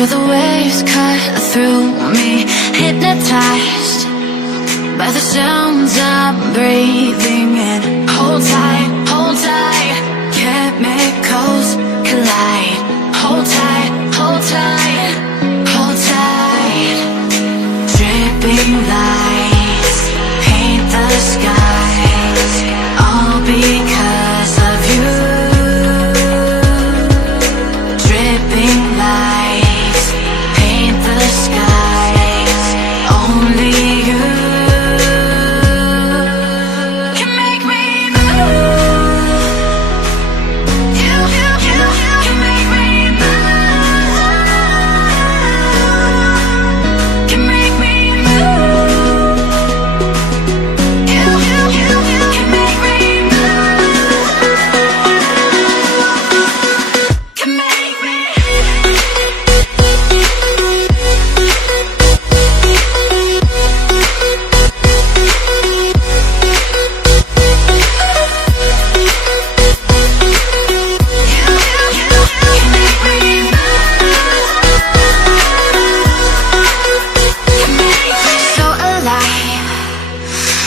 Feel the waves cut through me, hypnotized by the sounds I'm breathing in. Hold tight, hold tight, chemicals collide. Hold tight, hold tight, hold tight. Dripping lights paint the skies, all because of you. Dripping lights paint the skies, only you can make me move. You can make me move. Can make me move. You can make me move. Can make me. So alive,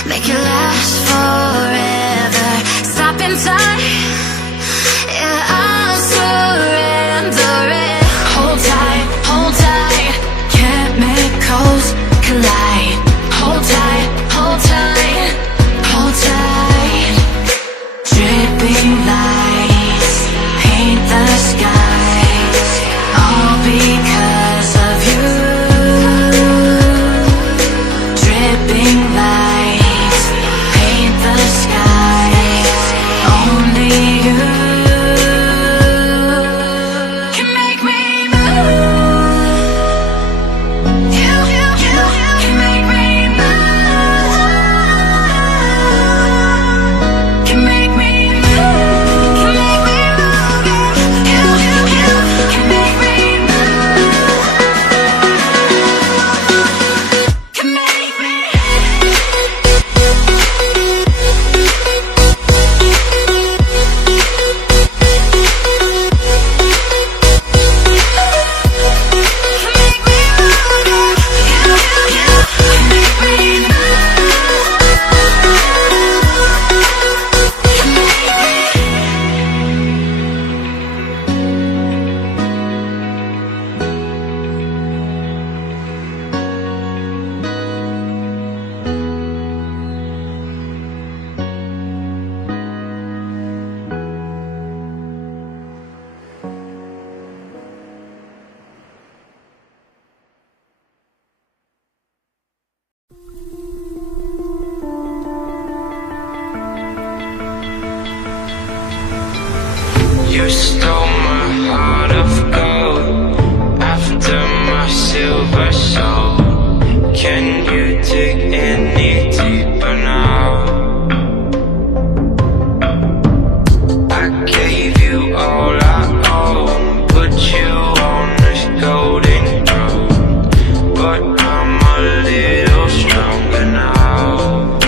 make it last forever. Stop in time, yeah, I'll surrender it. Hold tight, chemicals collide. Hold tight, hold tight, hold tight. Dripping lights paint the skies, all because of you. Dripping lights paint the skies, only you can make me move. You can make me move. Can make me move. Can make me move. You can make me move. Can make me. You stole my heart of gold after my silver soul. Can you dig any deeper now? I gave you all I own, put you on this golden throne, but I'm a little stronger now.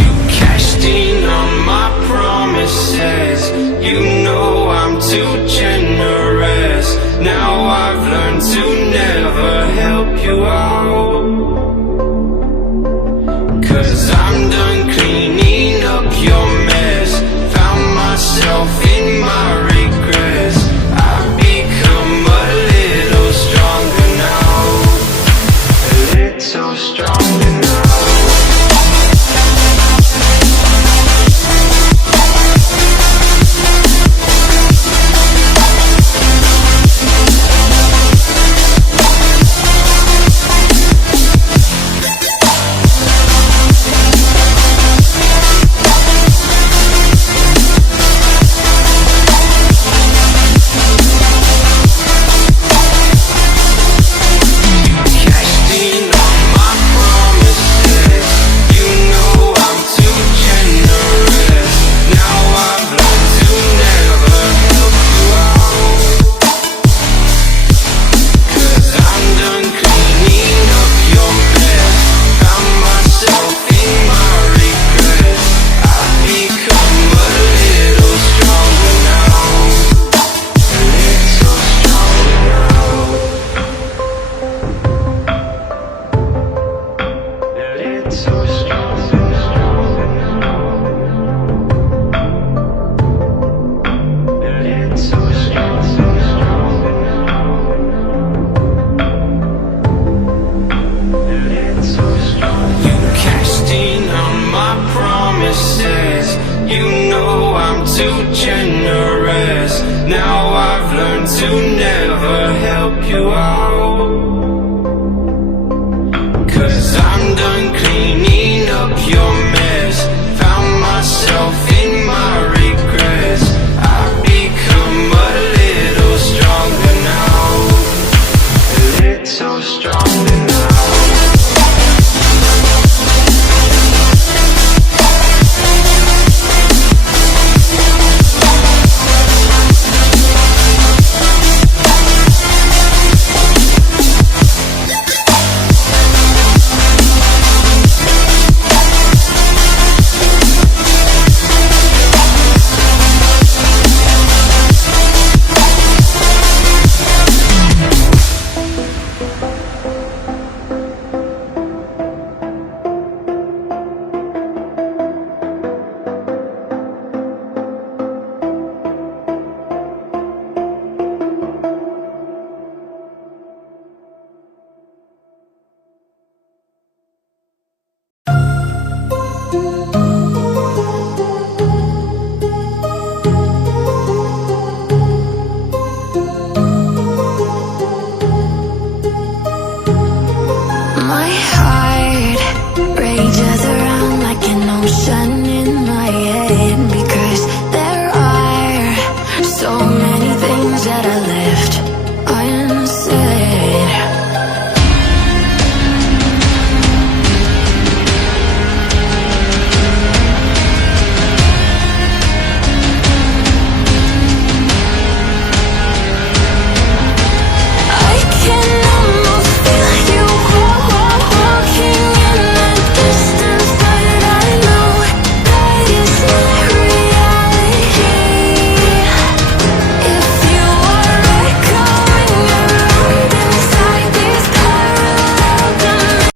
You cashed in on my promises. You know I'm too generous. Now I've learned to never help you out. 'Cause I'm done cleaning up your mess. Found myself in my regrets. I've become a little stronger now. A little stronger now. too generous. Now I've learned to never help you out, 'cause I'm done cleaning up your mess. Found myself in my regrets. I've become a little stronger now, a little stronger.